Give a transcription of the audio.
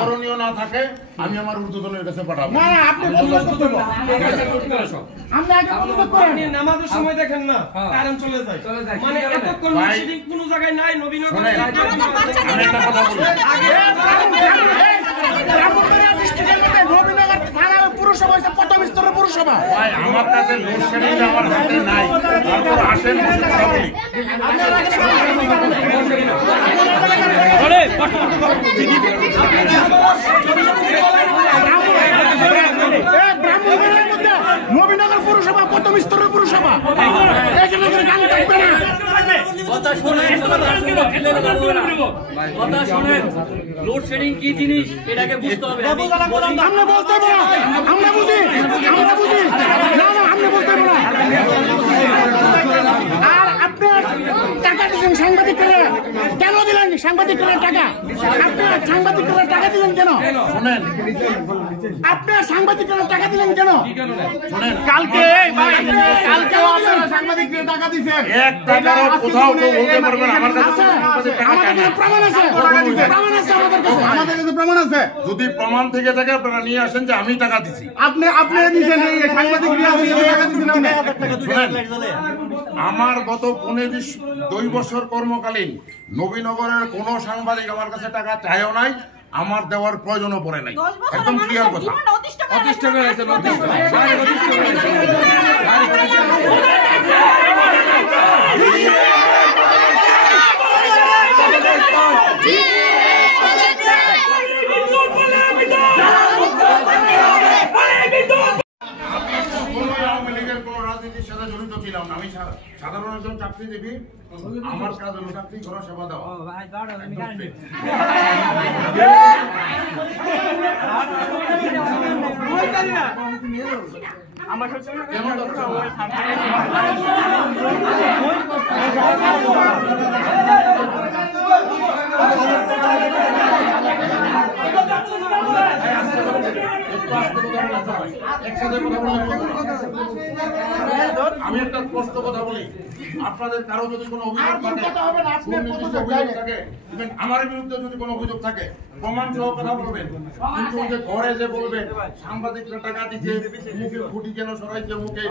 করণীয় না থাকে আমি আমার ঊর্ধ্বতনের কাছে পাঠাবো। আপনি নামাজের সময় দেখেন না কারেন্ট চলে যায়, মানে এতক্ষণ মিটিং কোন জায়গায় নাই। নবীনগর পুরসভা হচ্ছে প্রথম স্তরের পুরসভা। ভাই আমার কাছে লোডশেডিং আমার হাতে নাই, তারপর আসেন নবীনগর পুরসভা প্রথম স্তরের পুরসভা। লোডশেডিং কি জিনিস এটাকে বুঝতে হবে। আমরা বলতে পারবো না, আমরা বুঝি, আমরা বুঝি না, না আমরা বলতে পারবো না। আর আপনার টাকা দিলেন সাংবাদিকরা কেন দিলেন? সাংবাদিকরা টাকা আপনার সাংবাদিকরা টাকা দিলেন কেন? শোনেন, আপনার সাংবাদিকরা টাকা দিলেন কেন? শোনেন, কালকে কালকেও আপনারা সাংবাদিকদের টাকা দিয়েছেন। এক টাকারও কোথাও কেউ বলতে পারবে না আমার কাছে প্রমাণ আছে, প্রমাণ আছে আমাদের কাছে, আমাদের কাছে প্রমাণ আছে। যদি প্রমাণ থেকে থাকে আপনারা নিয়ে আসেন যে আমি টাকা দিছি। আপনি দিয়েছেন, এই সাংবাদিকরা টাকা দিয়েছেন আপনি। আমার গত 2 বছর কর্মকালীন নবীনগরের কোন সাংবাদিক আমার কাছে টাকা চাইও নাই, আমার দেওয়ার প্রয়োজনও পড়ে নাই। একদম ক্লিয়ার কথা। অতিষ্ঠ হয়ে গেছে, আমি সাধারণ একজন চাকরিজীবী, আমার কাজ হলো চাকরি করা, সেবা দেওয়া। আমি একটা স্পষ্ট কথা বলি, আপনাদের কারো যদি কোনো অভিযোগ থাকে, আমার বিরুদ্ধে যদি কোনো অভিযোগ থাকে প্রমাণ সহ কথা বলবেন। কিন্তু যে ঘরে যে বলবেন সাংবাদিকরা টাকা দিচ্ছে, মুখে ফুটি কেন সরাইছে মুখে,